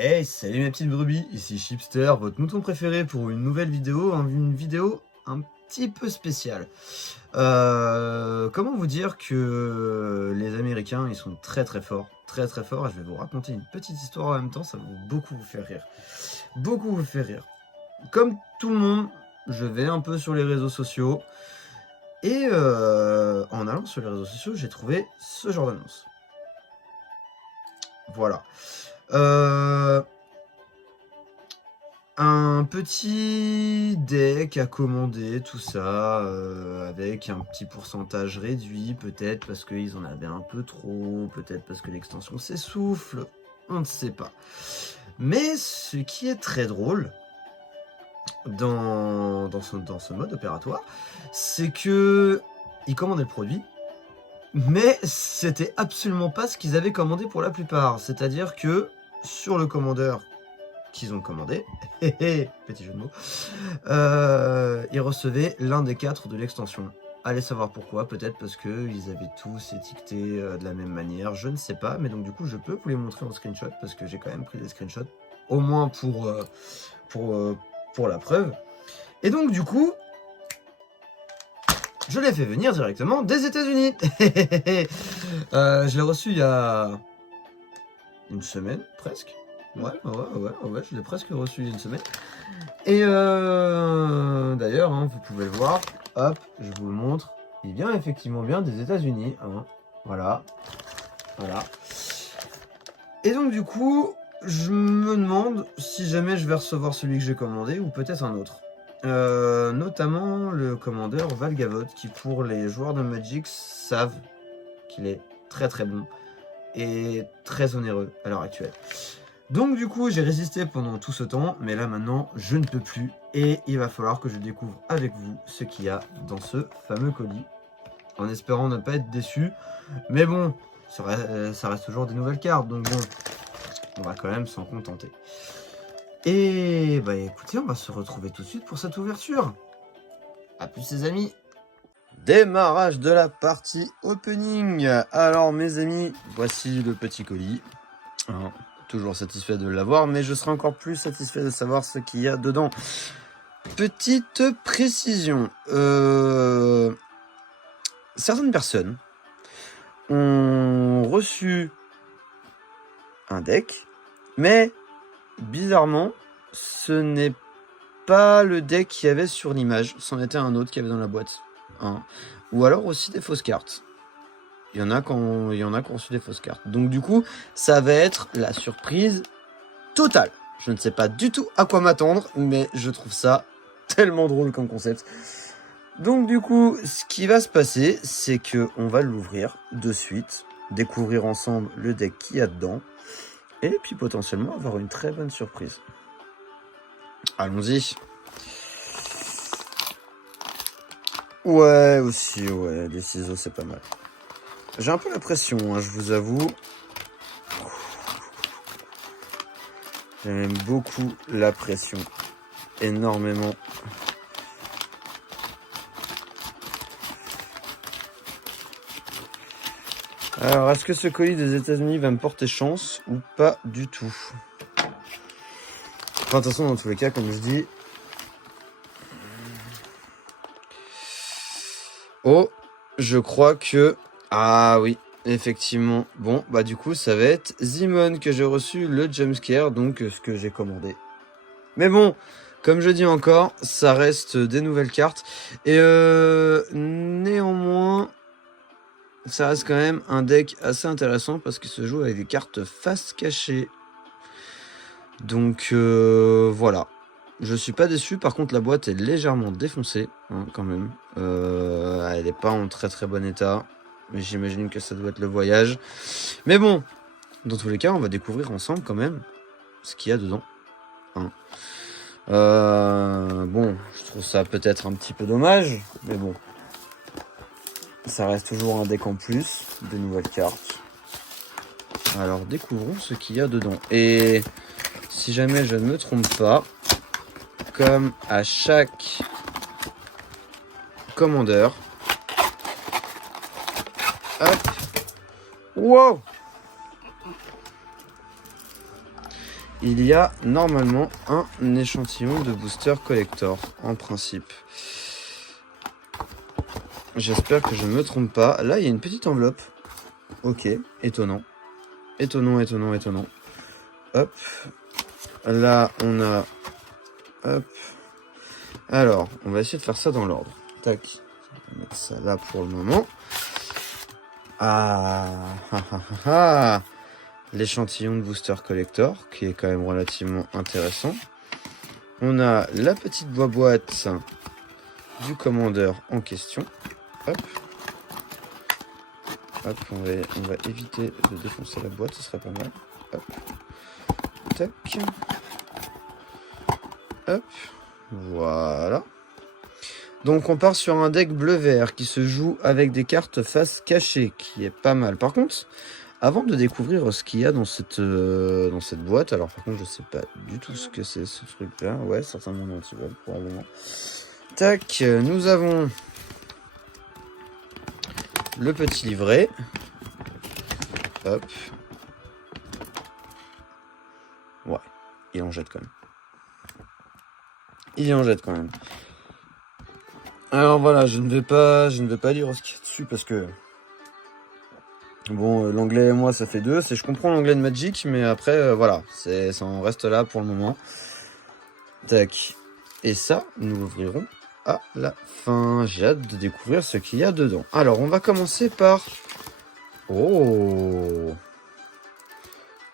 Hey, salut mes petites brebis, ici Chipster, votre mouton préféré pour une nouvelle vidéo, une vidéo un petit peu spéciale. Comment vous dire que les Américains, ils sont très forts, très forts, et je vais vous raconter une petite histoire en même temps, ça va beaucoup vous faire rire. Beaucoup vous faire rire. Comme tout le monde, je vais un peu sur les réseaux sociaux, et en allant sur les réseaux sociaux, j'ai trouvé ce genre d'annonce. Voilà. Un petit deck à commander, tout ça, avec un petit pourcentage réduit, peut-être parce qu'ils en avaient un peu trop, peut-être parce que l'extension s'essouffle, on ne sait pas. Mais ce qui est très drôle dans ce mode opératoire, c'est que ils commandaient le produit, mais c'était absolument pas ce qu'ils avaient commandé pour la plupart. C'est-à-dire que sur le commandeur qu'ils ont commandé, petit jeu de mots, ils recevaient l'un des 4 de l'extension. Allez savoir pourquoi, peut-être parce qu'ils avaient tous étiqueté de la même manière, je ne sais pas, mais donc du coup je peux vous les montrer en screenshot, parce que j'ai quand même pris des screenshots, au moins pour la preuve. Et donc du coup, je l'ai fait venir directement des États-Unis. Je l'ai reçu il y a une semaine, presque. Ouais, je l'ai presque reçu il y a une semaine. Et d'ailleurs, hein, vous pouvez le voir, hop, je vous le montre, il vient effectivement bien des États-Unis, hein, voilà. Et donc du coup, je me demande si jamais je vais recevoir celui que j'ai commandé ou peut-être un autre. Notamment le commandeur Valgavoth, qui pour les joueurs de Magic savent qu'il est très bon et très onéreux à l'heure actuelle. Donc du coup j'ai résisté pendant tout ce temps, mais là maintenant je ne peux plus et il va falloir que je découvre avec vous ce qu'il y a dans ce fameux colis, en espérant ne pas être déçu, mais bon, ça reste toujours des nouvelles cartes, donc bon, on va quand même s'en contenter. Et bah écoutez, on va se retrouver tout de suite pour cette ouverture. A plus les amis. Démarrage de la partie opening. Alors mes amis, voici le petit colis. Alors, toujours satisfait de l'avoir, mais je serai encore plus satisfait de savoir ce qu'il y a dedans. Petite précision. Certaines personnes ont reçu un deck, mais bizarrement, ce n'est pas le deck qu'il y avait sur l'image, c'en était un autre qu'il y avait dans la boîte. Hein. Ou alors aussi des fausses cartes. Il y en a qui ont reçu des fausses cartes. Donc du coup, ça va être la surprise totale. Je ne sais pas du tout à quoi m'attendre, mais je trouve ça tellement drôle comme concept. Donc du coup, ce qui va se passer, c'est que on va l'ouvrir de suite, découvrir ensemble le deck qu'il y a dedans, et puis potentiellement avoir une très bonne surprise. Allons-y. Ouais, aussi, ouais, les ciseaux, c'est pas mal. J'ai un peu la pression, hein, je vous avoue. J'aime beaucoup la pression. Énormément. Alors, est-ce que ce colis des États-Unis va me porter chance ou pas du tout? Enfin, de toute façon, dans tous les cas, comme je dis... Oh, je crois que... Ah oui, effectivement. Bon, bah du coup, ça va être Zimon que j'ai reçu, le jumpscare, donc ce que j'ai commandé. Mais bon, comme je dis encore, ça reste des nouvelles cartes. Et néanmoins, ça reste quand même un deck assez intéressant parce qu'il se joue avec des cartes face cachée. Donc voilà. Je suis pas déçu, par contre la boîte est légèrement défoncée, hein, quand même. Elle n'est pas en très bon état. Mais j'imagine que ça doit être le voyage. Mais bon, dans tous les cas, on va découvrir ensemble quand même ce qu'il y a dedans. Hein. Bon, je trouve ça peut-être un petit peu dommage, mais bon. Ça reste toujours un deck en plus, de nouvelles cartes. Alors découvrons ce qu'il y a dedans. Et si jamais je ne me trompe pas, comme à chaque commandeur, hop, wow, il y a normalement un échantillon de booster collector, en principe. J'espère que je ne me trompe pas. Là, il y a une petite enveloppe. Ok, étonnant. Étonnant. Hop. Là, on a... Hop. Alors, on va essayer de faire ça dans l'ordre. Tac. On va mettre ça là pour le moment. L'échantillon de booster collector, qui est quand même relativement intéressant. On a la petite boîte du commandeur en question. Hop. Hop, on va éviter de défoncer la boîte, ce serait pas mal. Hop. Tac. Hop. Voilà. Donc on part sur un deck bleu-vert qui se joue avec des cartes face cachée, qui est pas mal. Par contre, avant de découvrir ce qu'il y a dans cette boîte, alors par contre je sais pas du tout ce que c'est ce truc-là. Ouais, certainement dans le probablement. Tac, nous avons le petit livret. Hop. Ouais, il en jette quand même. Alors voilà, je ne vais pas lire ce qu'il y a dessus parce que bon, l'anglais et moi ça fait deux. Je comprends l'anglais de Magic, mais après voilà, ça en reste là pour le moment. Tac. Et ça, nous l'ouvrirons à la fin. J'ai hâte de découvrir ce qu'il y a dedans. Alors, on va commencer par... Oh!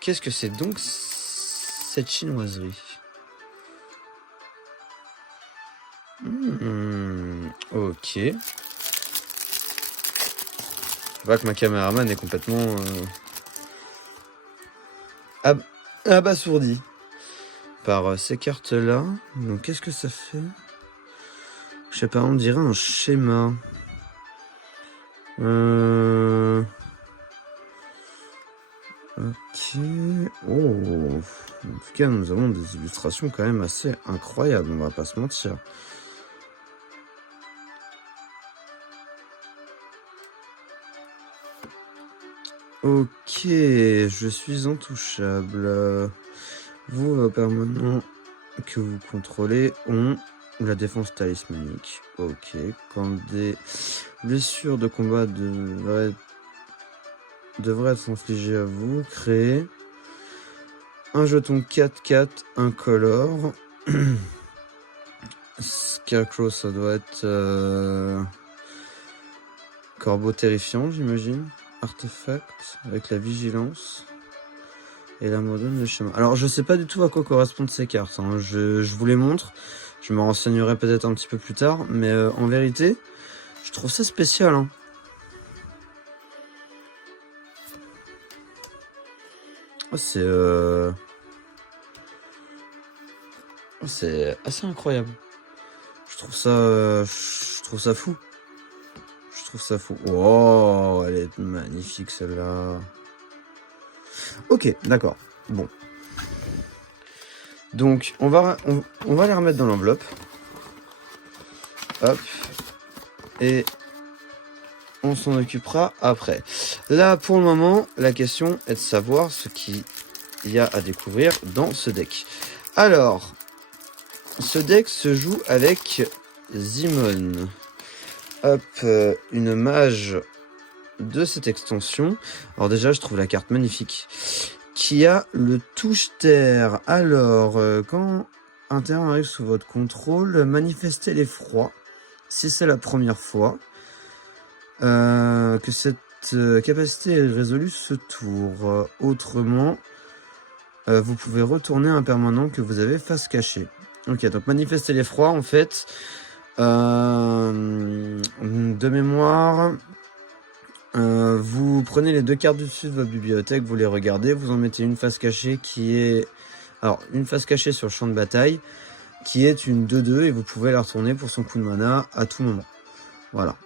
Qu'est-ce que c'est donc cette chinoiserie? Ok. Je vois que ma caméraman est complètement abasourdi par ces cartes-là. Donc, qu'est-ce que ça fait? Je sais pas, on dirait un schéma. Ok. Oh. En tout cas, nous avons des illustrations quand même assez incroyables, on va pas se mentir. Ok, je suis intouchable. Vous, vos permanents que vous contrôlez ont la défense talismanique. Ok, quand des blessures de combat devraient être infligées à vous, créez un jeton 4/4 incolore. Scarecrow, ça doit être corbeau terrifiant, j'imagine. Artefact avec la vigilance. Et là, me donne le schéma. Alors, je sais pas du tout à quoi correspondent ces cartes. Hein. Je vous les montre. Je me renseignerai peut-être un petit peu plus tard. Mais en vérité, je trouve ça spécial. Hein. Oh, c'est assez incroyable. Je trouve ça fou. Oh, elle est magnifique celle-là. Ok, d'accord. Bon. Donc, on va les remettre dans l'enveloppe. Hop. Et on s'en occupera après. Là, pour le moment, la question est de savoir ce qu'il y a à découvrir dans ce deck. Alors, ce deck se joue avec Zimon. Hop, une mage de cette extension. Alors déjà, je trouve la carte magnifique. Qui a le touche-terre. Alors, quand un terrain arrive sous votre contrôle, manifestez l'effroi. Si c'est la première fois que cette capacité est résolue ce tour. Autrement, vous pouvez retourner un permanent que vous avez face cachée. Ok, donc manifester l'effroi, en fait, de mémoire, vous prenez les deux cartes du dessus de votre bibliothèque, vous les regardez, vous en mettez une face cachée qui est... Alors, une face cachée sur le champ de bataille, qui est une 2/2, et vous pouvez la retourner pour son coup de mana à tout moment. Voilà.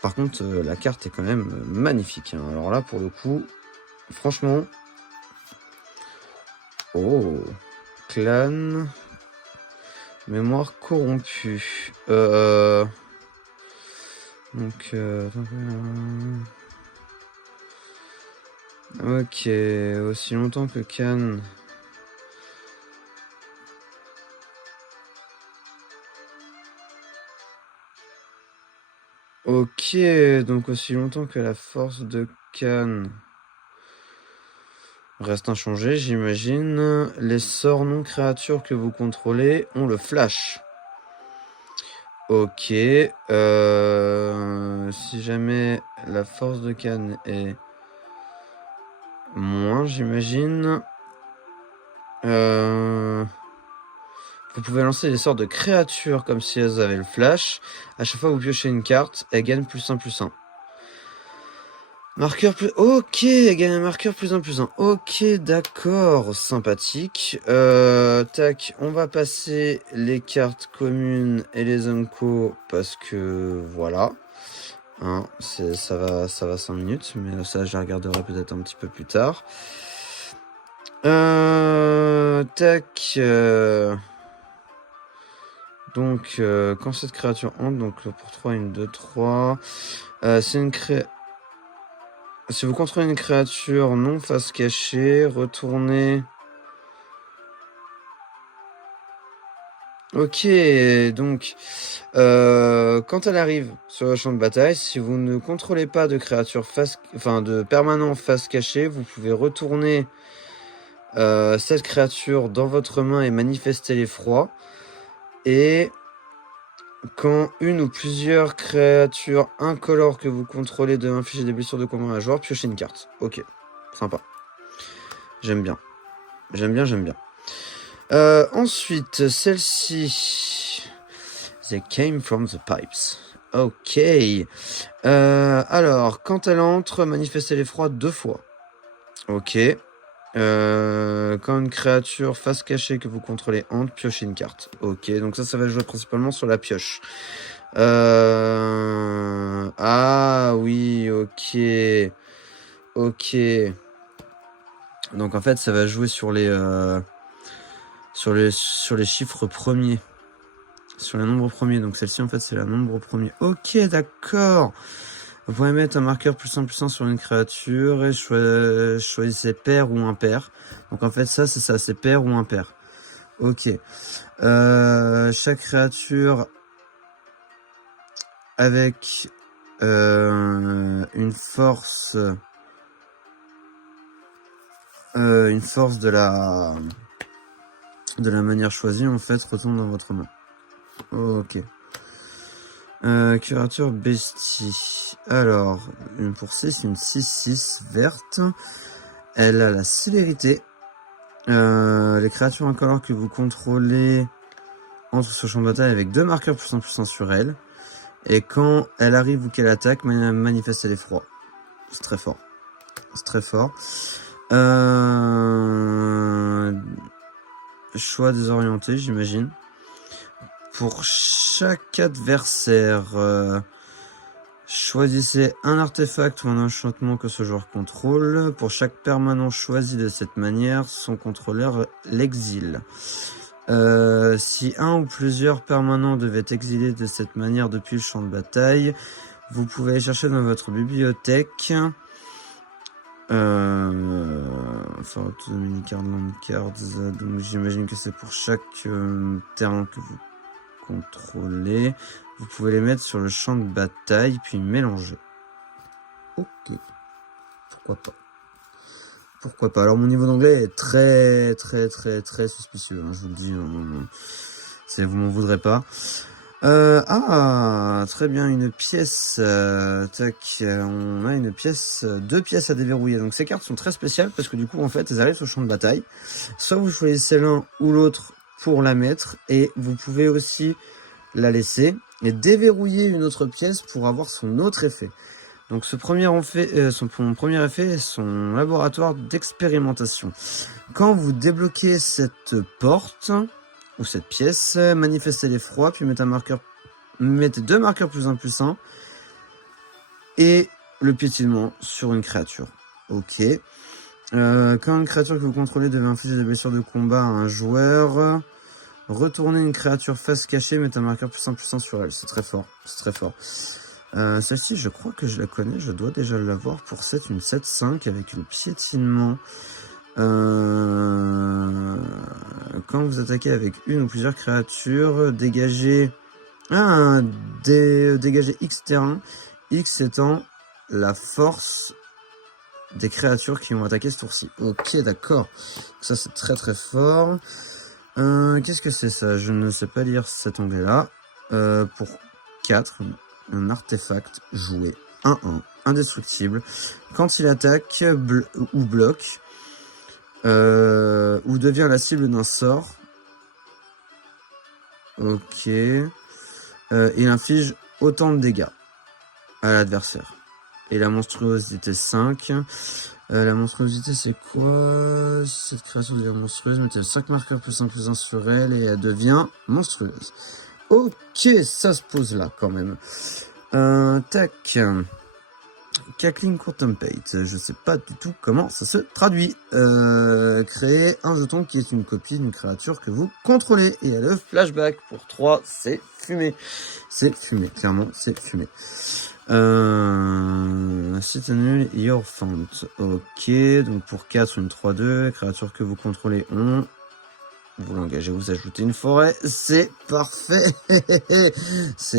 Par contre, la carte est quand même magnifique. Hein. Alors là, pour le coup, franchement... Oh, clan... Mémoire corrompue. Donc... Ok, aussi longtemps que Khan Ok, donc aussi longtemps que la force de Cannes reste inchangée, j'imagine. Les sorts non créatures que vous contrôlez ont le flash. Ok. Si jamais la force de Cannes est moins, j'imagine. Vous pouvez lancer des sorts de créatures comme si elles avaient le flash. À chaque fois que vous piochez une carte, elles gagnent +1/+1. Marqueur plus... Ok, elle gagne un marqueur +1/+1. Ok, d'accord, sympathique. Tac, on va passer les cartes communes et les unco parce que voilà. Hein, ça va 5 minutes, mais ça je regarderai peut-être un petit peu plus tard. Tac. Donc, quand cette créature entre, donc pour 3, 1, 2, 3. C'est une Si vous contrôlez une créature non face cachée, retournez. Ok, donc quand elle arrive sur le champ de bataille, si vous ne contrôlez pas de créature de permanent face cachée, vous pouvez retourner cette créature dans votre main et manifester l'effroi. Et quand une ou plusieurs créatures incolores que vous contrôlez de infliger des blessures de combat à un joueur, piochez une carte. Ok, sympa. J'aime bien. J'aime bien. Ensuite, celle-ci. They came from the pipes. Ok. Alors, quand elle entre, manifestez l'effroi 2 fois. Ok. Quand une créature face cachée que vous contrôlez entre, piochez une carte. Ok, donc ça va jouer principalement sur la pioche. Ah oui, ok. Ok. Donc en fait, ça va jouer sur les chiffres premiers. Sur les nombres premiers. Donc celle-ci, en fait, c'est la nombre premier. Ok, d'accord. Vous pouvez mettre un marqueur +1/+1 sur une créature et choisissez pair ou impair. Donc en fait, ça, c'est ça, c'est pair ou impair. Ok. Chaque créature avec une force de la manière choisie, en fait, retourne dans votre main. Ok. Créature bestie. Alors, une pour 6, une 6/6 verte. Elle a la célérité. Les créatures incolores que vous contrôlez entrent sur le champ de bataille avec 2 marqueurs +1/+1 sur elle. Et quand elle arrive ou qu'elle attaque, manifeste l'effroi. C'est très fort. C'est très fort. Choix désorienté, j'imagine. Pour chaque adversaire, choisissez un artefact ou un enchantement que ce joueur contrôle. Pour chaque permanent choisi de cette manière, son contrôleur l'exile. Si un ou plusieurs permanents devaient exiler de cette manière depuis le champ de bataille, vous pouvez aller chercher dans votre bibliothèque Autonomy Card, Land Cards, donc j'imagine que c'est pour chaque terrain que vous contrôlez. Vous pouvez les mettre sur le champ de bataille puis mélanger. Ok. Pourquoi pas. Alors mon niveau d'anglais est très suspicieux, hein, je vous le dis. Vous m'en voudrez pas. Très bien, une pièce. Tac, on a une pièce, 2 pièces à déverrouiller. Donc ces cartes sont très spéciales parce que du coup, en fait, elles arrivent sur le champ de bataille. Soit vous choisissez l'un ou l'autre pour la mettre, et vous pouvez aussi la laisser et déverrouiller une autre pièce pour avoir son autre effet. Donc son premier effet est son laboratoire d'expérimentation. Quand vous débloquez cette porte ou cette pièce, manifestez l'effroi, puis mettez 2 marqueurs +1/+1 et le piétinement sur une créature. Ok. Quand une créature que vous contrôlez devait infliger des blessures de combat à un joueur, retournez une créature face cachée, mettez un marqueur +1/+1 sur elle. C'est très fort. C'est très fort. Celle-ci, je crois que je la connais, je dois déjà l'avoir pour une 7/5 avec le piétinement. Quand vous attaquez avec une ou plusieurs créatures, dégagez Ah, dégager X terrain. X étant la force des créatures qui ont attaqué ce tour-ci. Ok, d'accord. Ça, c'est très très fort. Qu'est-ce que c'est ça? Je ne sais pas lire cet onglet-là. Pour 4, un artefact joué 1-1, indestructible. Quand il attaque ou bloque, ou devient la cible d'un sort. Ok. Il inflige autant de dégâts à l'adversaire. Et la monstruosité 5. La monstruosité, c'est quoi? Si cette créature devient monstrueuse, mettez 5 marqueurs +1/+1 sur elle et elle devient monstrueuse. Ok, ça se pose là quand même. Tac. Cackling Contemplate, je sais pas du tout comment ça se traduit. Créer un jeton qui est une copie d'une créature que vous contrôlez. Et le flashback pour 3, c'est fumé. C'est fumé, clairement, c'est fumé. C'est nul, your font. Ok, donc pour 4, une 3-2, créature que vous contrôlez ont. Vous l'engagez, vous ajoutez une forêt, c'est parfait.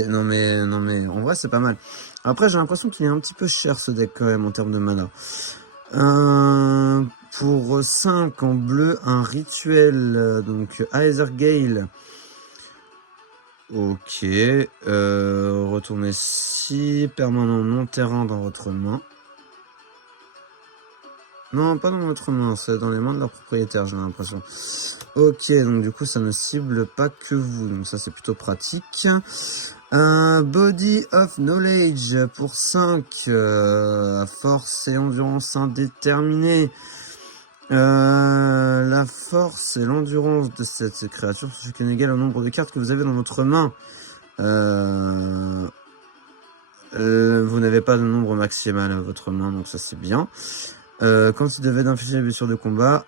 Non mais, en vrai c'est pas mal. Après j'ai l'impression qu'il est un petit peu cher ce deck quand même en termes de mana. Pour 5 en bleu, un rituel, donc Aether Gale. Ok, retournez 6 permanents non terrain dans votre main. Non, pas dans votre main, c'est dans les mains de leur propriétaire, j'ai l'impression. Ok, donc du coup, ça ne cible pas que vous, donc ça, c'est plutôt pratique. Body of Knowledge pour 5, force et endurance indéterminée. La force et l'endurance de cette créature sont égales au nombre de cartes que vous avez dans votre main. Vous n'avez pas de nombre maximal à votre main, donc ça, c'est bien. Quand il devait infliger les blessures de combat,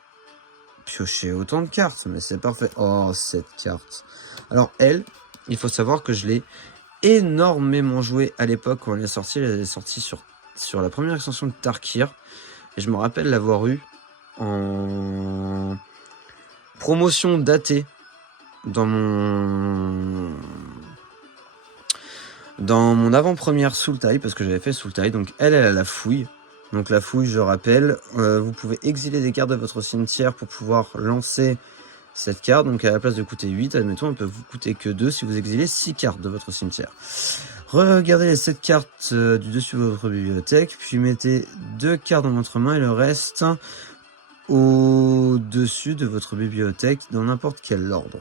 piocher autant de cartes, mais c'est parfait. Oh, cette carte. Alors, elle, il faut savoir que je l'ai énormément jouée à l'époque quand elle est sortie. Elle est sortie sur la première extension de Tarkir. Et je me rappelle l'avoir eu en promotion datée dans mon avant-première Sultai, parce que j'avais fait Sultai. Donc, elle a la fouille. Donc la fouille, je rappelle, vous pouvez exiler des cartes de votre cimetière pour pouvoir lancer cette carte. Donc à la place de coûter 8, admettons, elle peut vous coûter que 2 si vous exilez 6 cartes de votre cimetière. Regardez les 7 cartes du dessus de votre bibliothèque, puis mettez 2 cartes dans votre main et le reste au-dessus de votre bibliothèque dans n'importe quel ordre.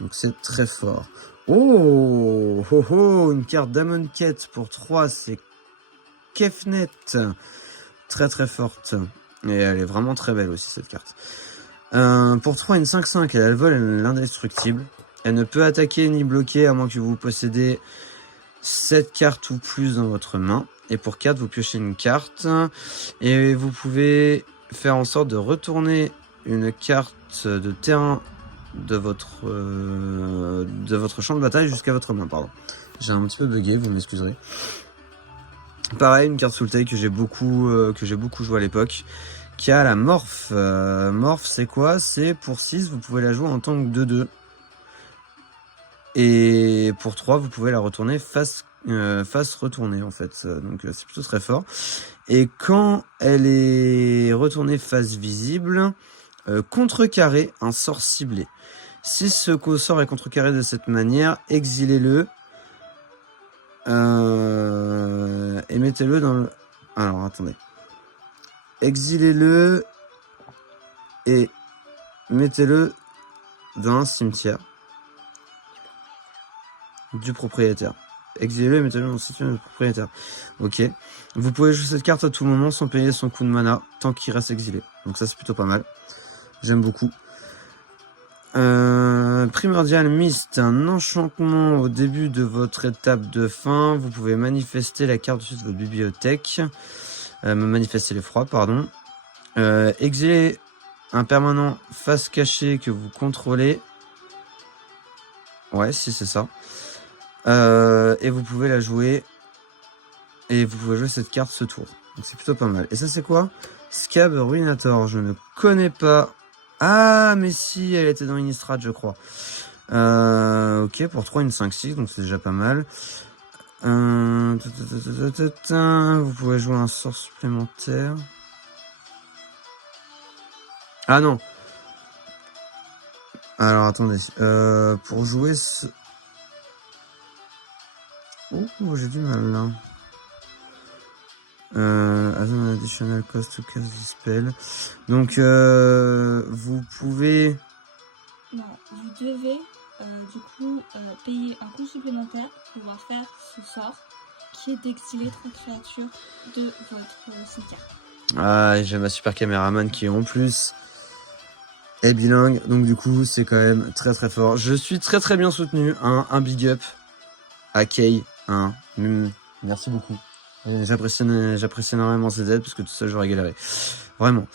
Donc c'est très fort. Oh, oh, oh, une carte d'Amonkhet pour 3, c'est Kefnet, très très forte, et elle est vraiment très belle aussi cette carte. Pour 3, une 5-5, elle vole, elle est l'indestructible. Elle ne peut attaquer ni bloquer à moins que vous possédez 7 cartes ou plus dans votre main. Et pour 4, vous piochez une carte, et vous pouvez faire en sorte de retourner une carte de terrain de votre champ de bataille jusqu'à votre main, pardon. J'ai un petit peu bugué, vous m'excuserez. Pareil, une carte Sultai que j'ai beaucoup joué à l'époque, qui a la Morph. Morph, c'est quoi? C'est pour 6, vous pouvez la jouer en tant que 2-2. Et pour 3, vous pouvez la retourner face retournée, en fait. Donc c'est plutôt très fort. Et quand elle est retournée face visible, contrecarrer un sort ciblé. Si ce sort est contrecarré de cette manière, exilez-le. Et mettez-le dans le... Alors, attendez. Exilez-le et mettez-le dans un cimetière du propriétaire. Exilez-le et mettez-le dans un cimetière du propriétaire. Ok. Vous pouvez jouer cette carte à tout moment sans payer son coût de mana tant qu'il reste exilé. Donc ça, c'est plutôt pas mal. J'aime beaucoup. Primordial Mist, un enchantement au début de votre étape de fin. Vous pouvez manifester la carte dessus de votre bibliothèque. Manifester l'effroi, pardon. Exiler un permanent face cachée que vous contrôlez. Ouais, si c'est ça. Et vous pouvez la jouer. Et vous pouvez jouer cette carte ce tour. Donc c'est plutôt pas mal. Et ça c'est quoi? Scab Ruinator, je ne connais pas. Ah, mais si, elle était dans Innistrad, je crois. Ok, pour 3, une 5-6, donc c'est déjà pas mal. Vous pouvez jouer un sort supplémentaire. Ah non. Alors attendez. Pour jouer ce... Oh, j'ai du mal là. As an additional cost to cast this spell. Donc vous pouvez... Non, vous devez du coup payer un coût supplémentaire pour pouvoir faire ce sort qui est d'exiler 3 créatures de votre cimetière. Ah, j'ai ma super caméraman qui en plus est bilingue, donc du coup c'est quand même très très fort. Je suis très très bien soutenu, hein, un big up à Kay, hein. Merci beaucoup. J'apprécie énormément ses aides parce que tout ça j'aurais galéré. Vraiment.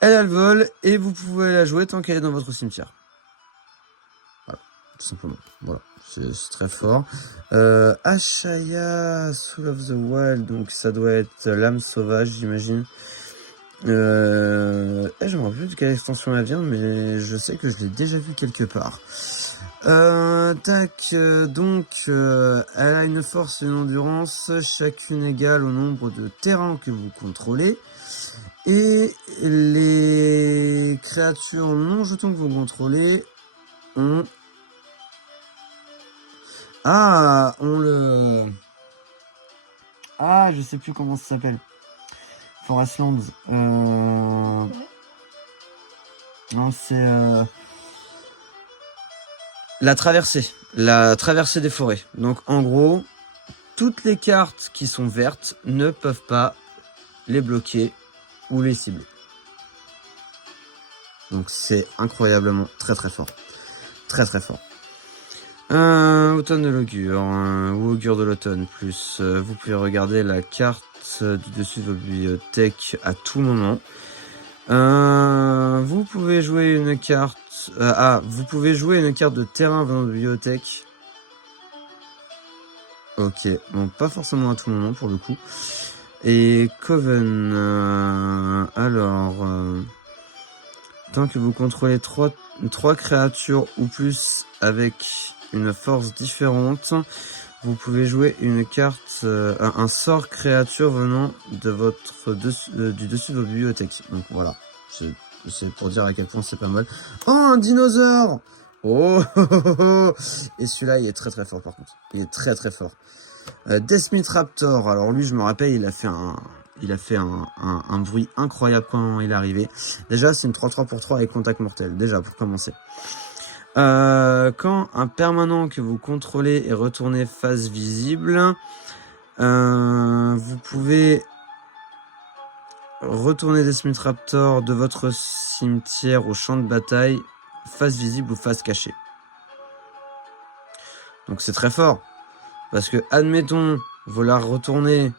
Elle a le vol et vous pouvez la jouer tant qu'elle est dans votre cimetière. Voilà, tout simplement. Voilà, c'est très fort. Ashaya, Soul of the Wild, donc ça doit être l'âme sauvage, j'imagine. Je me rappelle plus de quelle extension elle vient, mais je sais que je l'ai déjà vu quelque part. Donc, elle a une force et une endurance, chacune égale au nombre de terrains que vous contrôlez. Et les créatures non jetons que vous contrôlez ont... Ah, on le... Ah, je sais plus comment ça s'appelle. Forestlands. Non, c'est... La traversée des forêts. Donc en gros, toutes les cartes qui sont vertes ne peuvent pas les bloquer ou les cibler. Donc c'est incroyablement très très fort. Très très fort. Automne de l'augure, ou augure de l'automne, plus vous pouvez regarder la carte du dessus de votre bibliothèque à tout moment. Vous pouvez jouer une carte... vous pouvez jouer une carte de terrain venant de bibliothèque. Ok, bon, pas forcément à tout moment pour le coup. Et Coven, tant que vous contrôlez 3 créatures ou plus avec une force différente, vous pouvez jouer une carte, un sort créature venant de votre du dessus de vos bibliothèques. Donc voilà, c'est pour dire à quel point c'est pas mal. Oh, un dinosaure! Oh, et celui-là, il est très très fort par contre. Il est très très fort. Deathmith Raptor, alors lui, je me rappelle, il a fait un bruit incroyable quand il est arrivé. Déjà, c'est une 3-3 pour 3 avec contact mortel, déjà, pour commencer. Quand un permanent que vous contrôlez est retourné face visible, vous pouvez retourner Deathmith Raptor de votre cimetière au champ de bataille, face visible ou face cachée. Donc c'est très fort. Parce que, admettons, vous la retournez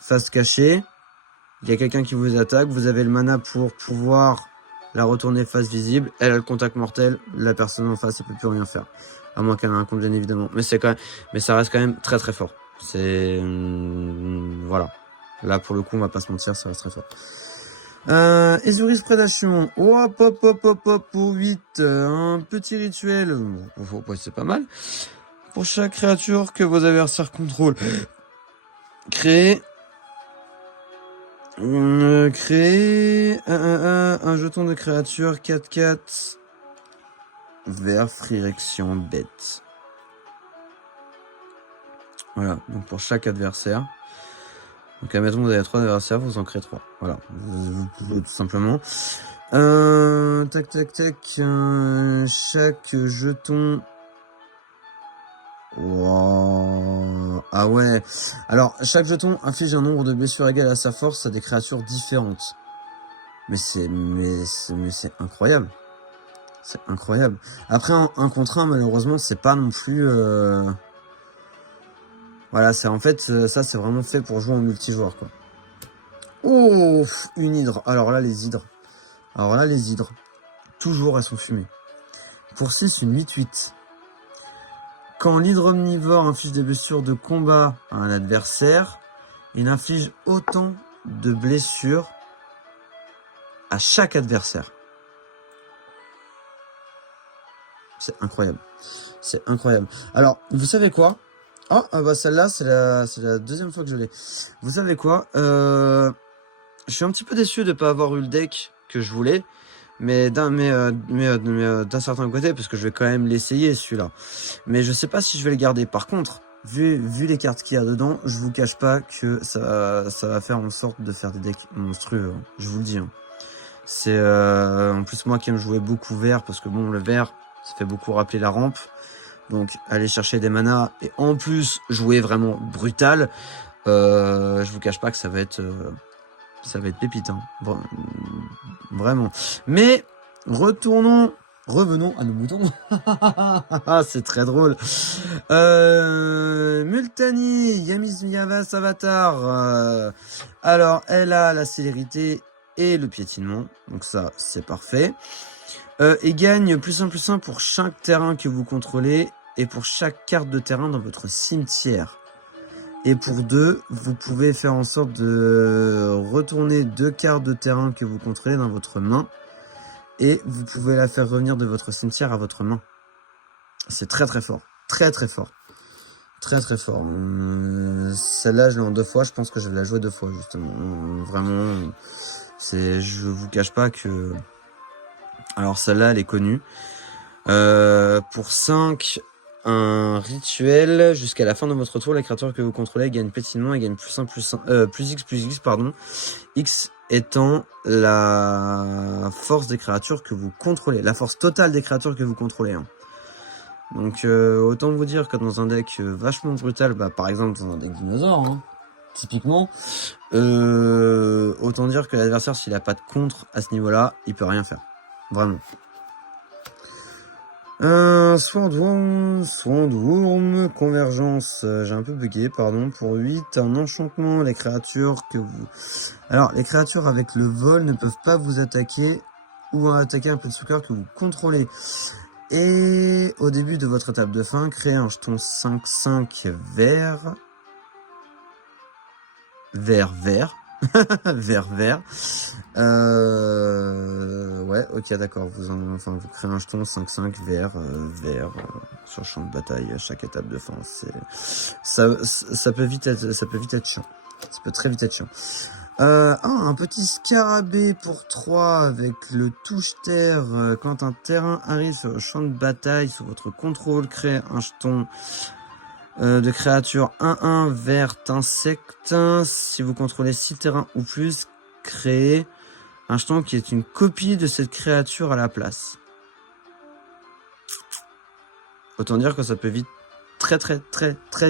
face cachée, il y a quelqu'un qui vous attaque, vous avez le mana pour pouvoir la retourner face visible, elle a le contact mortel, la personne en face, elle peut plus rien faire. À moins qu'elle ait un compte, bien évidemment. Mais ça reste quand même très très fort. C'est... voilà. Là, pour le coup, on va pas se mentir, ça reste très fort. Ezuris Prédation. Oh, hop, pour 8. Un petit rituel. C'est pas mal. Pour chaque créature que vos adversaires contrôlent, créez un jeton de créature 4/4 vert Frirection bête. Voilà, donc pour chaque adversaire. Donc admettons que vous avez 3 adversaires, vous en créez 3. Voilà, vous pouvez tout simplement. Chaque jeton... Wow. Ah ouais. Alors, chaque jeton inflige un nombre de blessures égal à sa force à des créatures différentes. Mais c'est incroyable. C'est incroyable. Après, un contre un, malheureusement, c'est pas non plus... Voilà, c'est en fait, ça, c'est vraiment fait pour jouer en multijoueur, quoi. Oh, une hydre. Alors là, les hydres. Toujours, elles sont fumées. Pour 6, une 8/8. Quand l'hydre omnivore inflige des blessures de combat à un adversaire, il inflige autant de blessures à chaque adversaire. C'est incroyable. C'est incroyable. Alors, vous savez quoi? Bah celle-là, c'est la deuxième fois que je l'ai. Vous savez quoi? Je suis un petit peu déçu de pas avoir eu le deck que je voulais. Mais d'un certain côté, parce que je vais quand même l'essayer celui-là. Mais je sais pas si je vais le garder. Par contre, vu les cartes qu'il y a dedans, je vous cache pas que ça va faire en sorte de faire des decks monstrueux. Hein. Je vous le dis. Hein. C'est en plus moi qui aime jouer beaucoup vert, parce que bon, le vert, ça fait beaucoup rappeler la rampe. Donc aller chercher des manas et en plus jouer vraiment brutal, je vous cache pas que ça va être pépite, hein. Vraiment. Mais revenons à nos moutons. C'est très drôle. Multani, Yamis Yavas Avatar. Alors, elle a la célérité et le piétinement. Donc ça, c'est parfait. Et gagne +1/+1 pour chaque terrain que vous contrôlez et pour chaque carte de terrain dans votre cimetière. Et pour 2, vous pouvez faire en sorte de retourner 2 cartes de terrain que vous contrôlez dans votre main. Et vous pouvez la faire revenir de votre cimetière à votre main. C'est très très fort. Très très fort. Très très fort. Celle-là, je l'ai en 2 fois. Je pense que je vais la jouer 2 fois, justement. Vraiment, je vous cache pas que... Alors celle-là, elle est connue. Pour 5... Un rituel, jusqu'à la fin de votre tour, la créature que vous contrôlez gagne pétinement et gagne plus X, pardon. X étant la force des créatures que vous contrôlez, la force totale des créatures que vous contrôlez. Hein. Donc autant vous dire que dans un deck vachement brutal, bah, par exemple dans un deck dinosaure, hein, typiquement, autant dire que l'adversaire, s'il a pas de contre à ce niveau-là, il peut rien faire. Vraiment. Swordworm, convergence, j'ai un peu bugué, pardon, pour 8, un enchantement, les créatures que vous... Alors, les créatures avec le vol ne peuvent pas vous attaquer ou attaquer un peu de sous-cœur que vous contrôlez. Et au début de votre étape de fin, créez un jeton 5/5 vert. Vert. Vert. Ouais, ok, d'accord. Vous créez un jeton 5/5 vert, sur champ de bataille à chaque étape de fin. Ça peut vite être chiant. Ça peut très vite être chiant. Un petit scarabée pour 3 avec le touche-terre. Quand un terrain arrive sur le champ de bataille, sous votre contrôle, créez un jeton de créature 1/1 verte insecte. Si vous contrôlez 6 terrains ou plus, créez un jeton qui est une copie de cette créature à la place. Autant dire que ça peut vite, très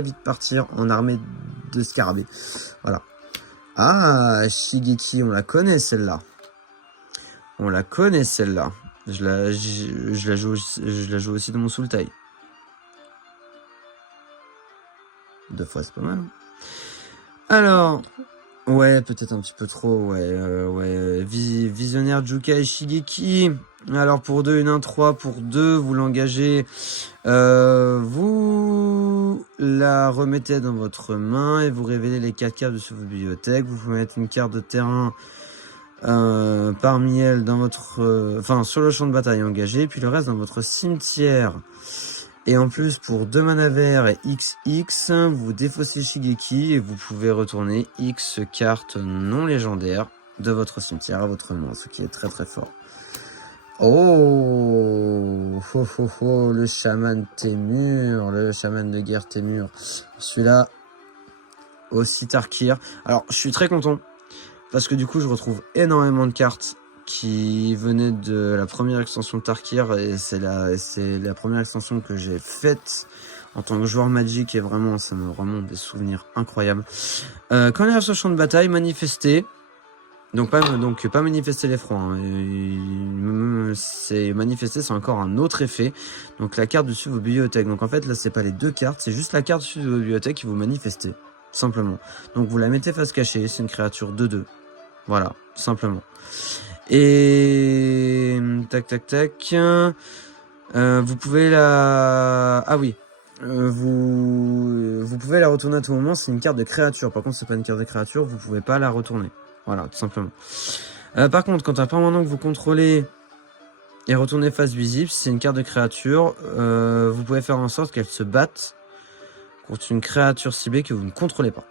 vite partir en armée de scarabée. Voilà. Ah, Shigeki, on la connaît celle-là. Je la joue aussi dans mon Sultai. 2 fois, c'est pas mal. Alors, ouais, peut-être un petit peu trop, ouais. Visionnaire Jukai Shigeki. Alors, pour 2, une 1/3. Pour 2, vous l'engagez. Vous la remettez dans votre main et vous révélez les 4 cartes de sur votre bibliothèque. Vous pouvez mettre une carte de terrain parmi elles dans votre... sur le champ de bataille engagé, puis le reste dans votre cimetière. Et en plus, pour 2 mana verts et XX, vous défaussez Shigeki et vous pouvez retourner X cartes non légendaires de votre cimetière à votre main, ce qui est très très fort. Oh, le chaman Témur, le chaman de guerre Témur. Celui-là, aussi Tarkir. Alors, je suis très content, parce que du coup, je retrouve énormément de cartes qui venait de la première extension de Tarkir, et c'est la première extension que j'ai faite en tant que joueur Magic, et vraiment ça me remonte des souvenirs incroyables. Quand il arrive sur le champ de bataille, manifester, donc pas manifester l'effroi, hein. C'est manifester, c'est encore un autre effet. Donc la carte dessus de vos bibliothèques. Donc en fait là c'est pas les 2 cartes, c'est juste la carte dessus de vos bibliothèques qui vous manifestez, simplement. Donc vous la mettez face cachée, c'est une créature 2/2. Voilà, simplement. Et tac. Vous pouvez la... Ah oui. Vous pouvez la retourner à tout moment, c'est une carte de créature. Par contre, c'est pas une carte de créature, vous pouvez pas la retourner. Voilà, tout simplement. Par contre, quand un permanent que vous contrôlez Et retournez face visible. Si c'est une carte de créature, vous pouvez faire en sorte qu'elle se batte contre une créature ciblée que vous ne contrôlez pas.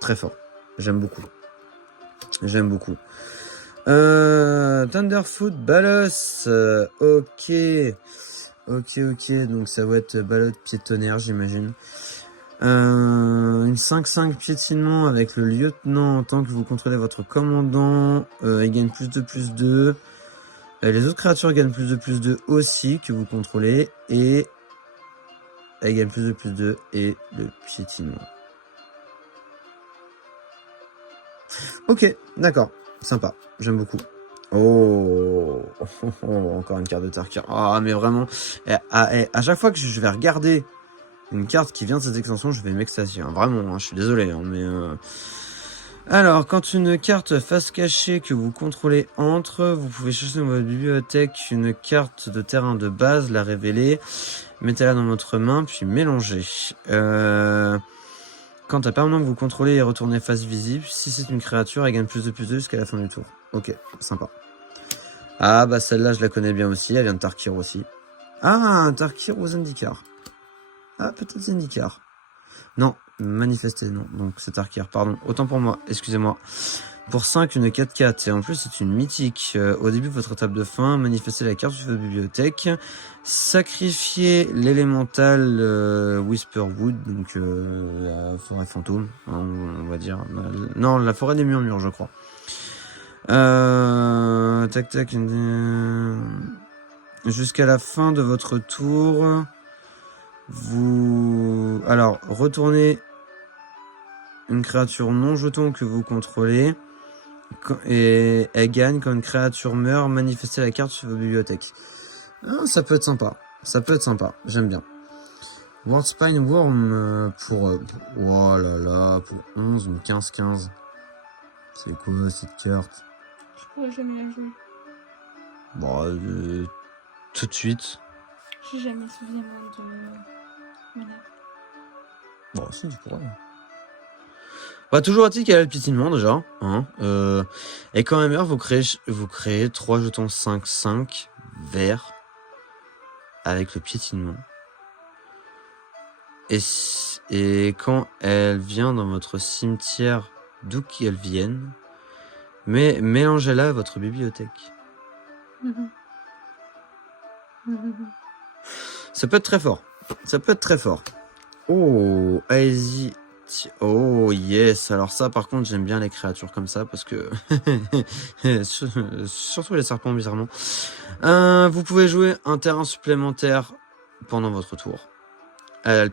Très fort. J'aime beaucoup. J'aime beaucoup. Thunderfoot, Balos. Ok. Ok. Donc ça va être Ballot pied de tonnerre, j'imagine. Une 5-5 piétinement avec le lieutenant en tant que vous contrôlez votre commandant. Il gagne +2/+2. Les autres créatures gagnent +2/+2 aussi que vous contrôlez. Et elles gagnent +2/+2 et le piétinement. Ok, d'accord. Sympa. J'aime beaucoup. Oh, encore une carte de Tarkir. Ah, mais vraiment, à chaque fois que je vais regarder une carte qui vient de cette extension, je vais m'extasier. Hein. Vraiment, hein, je suis désolé, hein, mais... Alors, quand une carte face cachée que vous contrôlez entre, vous pouvez chercher dans votre bibliothèque une carte de terrain de base, la révéler, mettez-la dans votre main, puis mélangez. Quand la permanente que vous contrôlez est retournée face visible, si c'est une créature, elle gagne +2/+2 jusqu'à la fin du tour. Ok, sympa. Ah bah celle-là je la connais bien aussi, elle vient de Tarkir aussi. Ah, Tarkir ou Zendikar. Ah, peut-être Zendikar. Non, manifesté, non. Donc c'est Tarkir, pardon. Autant pour moi, excusez-moi. Pour 5, une 4/4. Et en plus, c'est une mythique. Au début de votre étape de fin, manifestez la carte de votre bibliothèque. Sacrifiez l'élémental Whisperwood, donc la forêt fantôme, hein, on va dire. Non, la forêt des murmures, je crois. Tac. Jusqu'à la fin de votre tour, vous... Alors, retournez une créature non jeton que vous contrôlez. Et elle gagne quand une créature meurt, manifestez la carte sur vos bibliothèques. Ah, ça peut être sympa. J'aime bien. Wordspine Worm pour... oh là là, pour 11 ou 15-15. C'est quoi cette carte? Je pourrais jamais la jouer. Bon, tout de suite. J'ai jamais suffisamment de mana. Bon, si, tu pourrais. Bah, toujours est-il qu'elle a le piétinement déjà. Hein, et quand elle meurt, vous créez 3 jetons 5/5 verts avec le piétinement. Et quand elle vient dans votre cimetière, d'où qu'elle vienne, mais mélangez-la à votre bibliothèque. Ça peut être très fort. Oh, allez-y. Oh yes, alors ça par contre j'aime bien les créatures comme ça parce que surtout les serpents bizarrement. Vous pouvez jouer un terrain supplémentaire pendant votre tour. Elle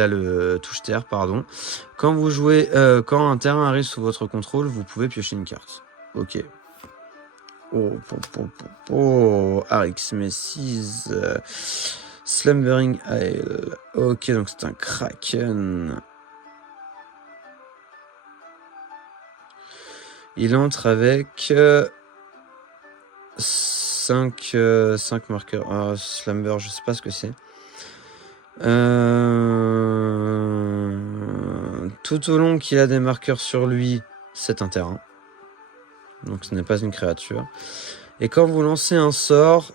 a le touche terre, pardon. Quand vous jouez, quand un terrain arrive sous votre contrôle, vous pouvez piocher une carte. Ok. Oh, Arix Messis, Slumbering Isle. Ok, donc c'est un Kraken. Il entre avec 5 marqueurs. Ah, Slumber, je sais pas ce que c'est. Tout au long qu'il a des marqueurs sur lui, c'est un terrain. Donc ce n'est pas une créature. Et quand vous lancez un sort,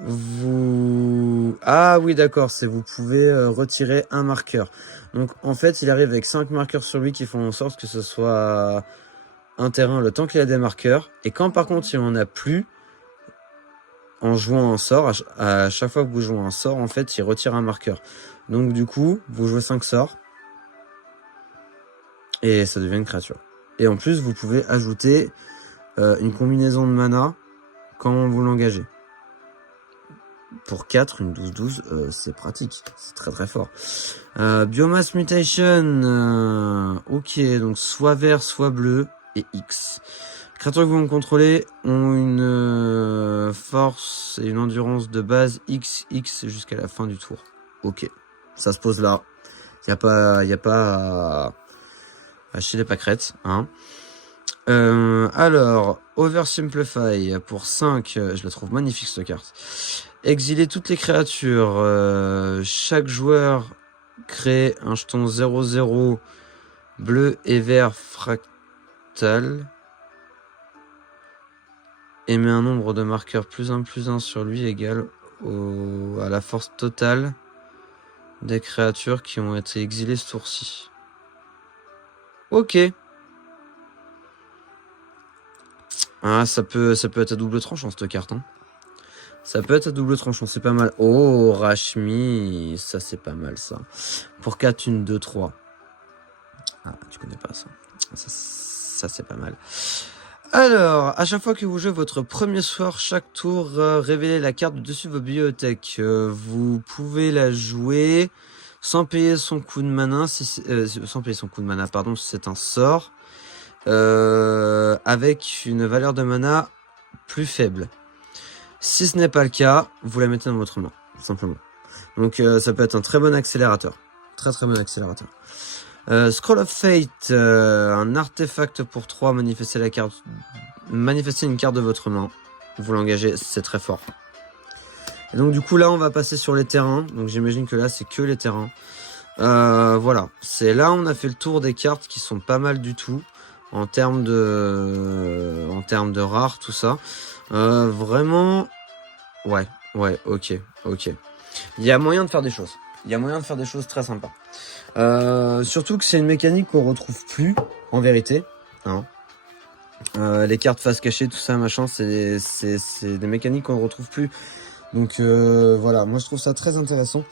vous... Ah oui, d'accord, c'est vous pouvez retirer un marqueur. Donc en fait, il arrive avec 5 marqueurs sur lui qui font en sorte que ce soit un terrain le temps qu'il a des marqueurs. Et quand par contre il en a plus, en jouant un sort, à chaque fois que vous jouez un sort, en fait, il retire un marqueur. Donc du coup, vous jouez 5 sorts. Et ça devient une créature. Et en plus, vous pouvez ajouter une combinaison de mana quand vous l'engagez. Pour 4, une 12-12, c'est pratique. C'est très très fort. Biomass Mutation. Ok, donc soit vert, soit bleu. Et X. Les créatures que vous contrôlez ont une force et une endurance de base XX jusqu'à la fin du tour. Ok. Ça se pose là. Y a pas à chier les pâquerettes. Hein. Alors, Oversimplify pour 5. Je la trouve magnifique cette carte. Exiler toutes les créatures. Chaque joueur crée un jeton 0/0 bleu et vert fractal. émet un nombre de marqueurs +1/+1 sur lui égal à la force totale des créatures qui ont été exilées ce tour-ci. Ok. Ah, ça peut être à double tranchant cette carte. Hein. Ça peut être à double tranchant, c'est pas mal. Oh, Rashmi, ça c'est pas mal ça. Pour 4, 1, 2, 3. Ah, tu connais pas ça. Ça c'est pas mal. Alors, à chaque fois que vous jouez votre premier soir, chaque tour, révélez la carte dessus de vos bibliothèques. Vous pouvez la jouer sans payer son coup de mana, sans payer son coup de mana, pardon, si c'est un sort, avec une valeur de mana plus faible. Si ce n'est pas le cas, vous la mettez dans votre main, simplement. Donc ça peut être un très bon accélérateur. Très très bon accélérateur. Scroll of Fate, un artefact pour 3, manifestez une carte de votre main. Vous l'engagez, c'est très fort. Et donc du coup là on va passer sur les terrains. Donc j'imagine que là c'est que les terrains. Voilà, c'est là on a fait le tour des cartes qui sont pas mal du tout. En termes de rares, tout ça. Vraiment... Ouais, ok. Il y a moyen de faire des choses. Il y a moyen de faire des choses très sympas. Surtout que c'est une mécanique qu'on retrouve plus, en vérité. Hein. Les cartes face cachée, tout ça, machin, c'est des mécaniques qu'on ne retrouve plus. Donc voilà, moi je trouve ça très intéressant.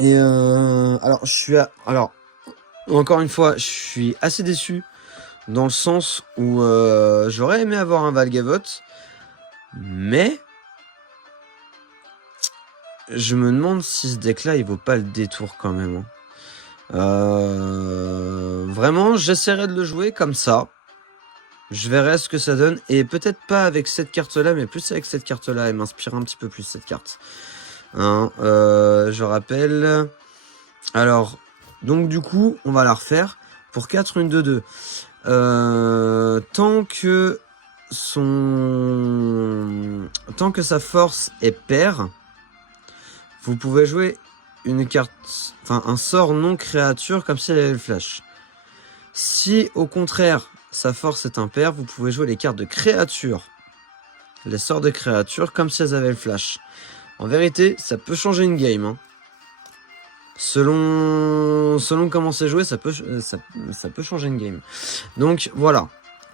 Et alors, encore une fois, je suis assez déçu dans le sens où j'aurais aimé avoir un Valgavoth, mais je me demande si ce deck-là, il vaut pas le détour quand même. Vraiment, j'essaierai de le jouer comme ça. Je verrai ce que ça donne. Et peut-être pas avec cette carte-là, mais plus avec cette carte-là. Elle m'inspire un petit peu plus, cette carte. Hein, je rappelle... Alors, donc du coup, on va la refaire. Pour 4, 1, 2, 2. Tant que sa force est paire, vous pouvez jouer une carte, enfin un sort non créature comme si elle avait le flash. Si au contraire sa force est impaire, vous pouvez jouer les cartes de créature, les sorts de créature comme si elles avaient le flash. En vérité, ça peut changer une game. Hein. Selon comment c'est joué, ça peut changer une game. Donc voilà.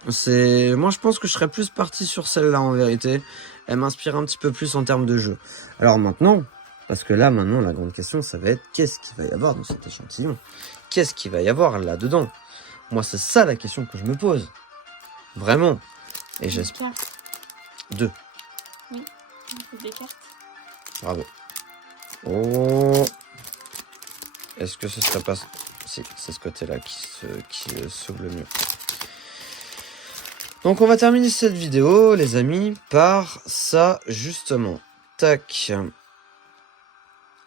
Moi je pense que je serais plus parti sur celle-là en vérité. Elle m'inspire un petit peu plus en termes de jeu. Alors maintenant, parce que là maintenant la grande question ça va être qu'est-ce qu'il va y avoir dans cet échantillon? Qu'est-ce qu'il va y avoir là-dedans? Moi c'est ça la question que je me pose. Vraiment. Et j'espère. 2. Oui, c'est des cartes. Bravo. Oh. Est-ce que ce serait pas... Si, c'est ce côté-là qui s'ouvre le mieux. Donc on va terminer cette vidéo, les amis, par ça, justement. Tac.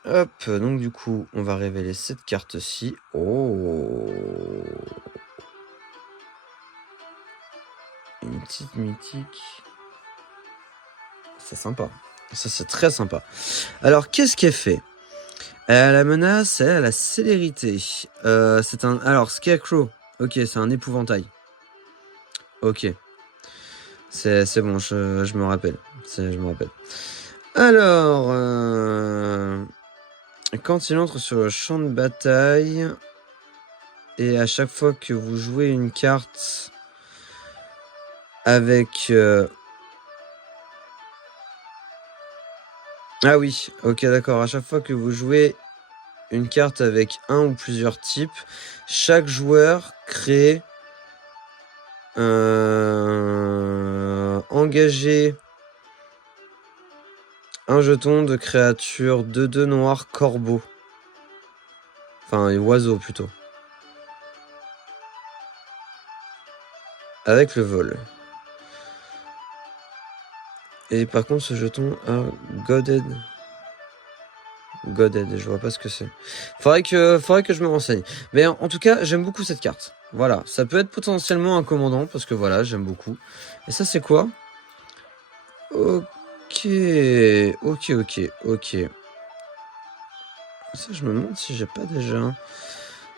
Hop, donc du coup, on va révéler cette carte-ci. Oh. Une petite mythique. C'est sympa. Ça, c'est très sympa. Alors, qu'est-ce qui est fait? La menace, elle a la célérité. C'est un... Alors, Scarecrow. Ok, c'est un épouvantail. Ok. C'est bon, je me rappelle. Je me rappelle. Alors... Quand il entre sur le champ de bataille... Et à chaque fois que vous jouez une carte... Avec... Ah oui, ok d'accord. À chaque fois que vous jouez une carte avec un ou plusieurs types, chaque joueur crée engager un jeton de créature 2/2 noir corbeau. Enfin, oiseau plutôt. Avec le vol. Et par contre, ce jeton a Godhead. Godhead, je vois pas ce que c'est. Faudrait que je me renseigne. Mais en tout cas, j'aime beaucoup cette carte. Voilà, ça peut être potentiellement un commandant, parce que voilà, j'aime beaucoup. Et ça, c'est quoi? Ok. Ça, je me demande si j'ai pas déjà...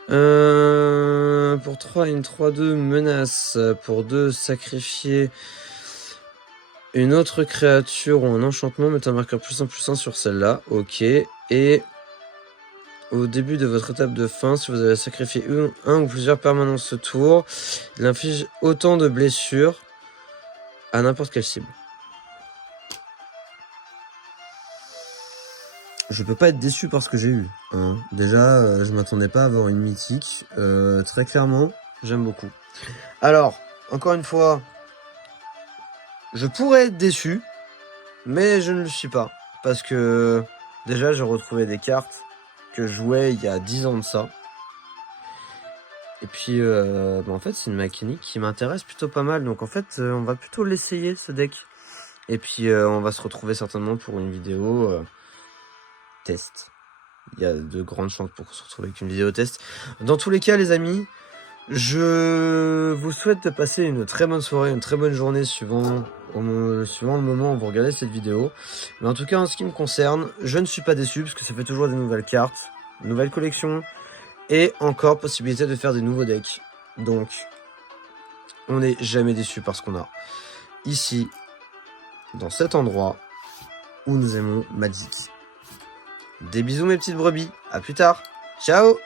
Pour 3, une 3-2 menace. Pour 2, sacrifier une autre créature ou un enchantement. Mettez un marqueur +1/+1 sur celle-là. Ok. Et au début de votre étape de fin, si vous avez sacrifié un ou plusieurs permanences ce tour, il inflige autant de blessures à n'importe quelle cible. Je peux pas être déçu par ce que j'ai eu. Hein. Déjà, je m'attendais pas à avoir une mythique. Très clairement, j'aime beaucoup. Alors, encore une fois, je pourrais être déçu, mais je ne le suis pas. Parce que déjà, j'ai retrouvé des cartes que je jouais il y a 10 ans de ça. Et puis, en fait, c'est une mécanique qui m'intéresse plutôt pas mal. Donc en fait, on va plutôt l'essayer, ce deck. Et puis, on va se retrouver certainement pour une vidéo test. Il y a de grandes chances pour qu'on se retrouve avec une vidéo test. Dans tous les cas, les amis, je vous souhaite de passer une très bonne soirée, une très bonne journée suivant le moment où vous regardez cette vidéo. Mais en tout cas, en ce qui me concerne, je ne suis pas déçu parce que ça fait toujours des nouvelles cartes, nouvelles collections et encore possibilité de faire des nouveaux decks. Donc, on n'est jamais déçu par ce qu'on a ici, dans cet endroit où nous aimons Magic. Des bisous mes petites brebis, à plus tard, ciao!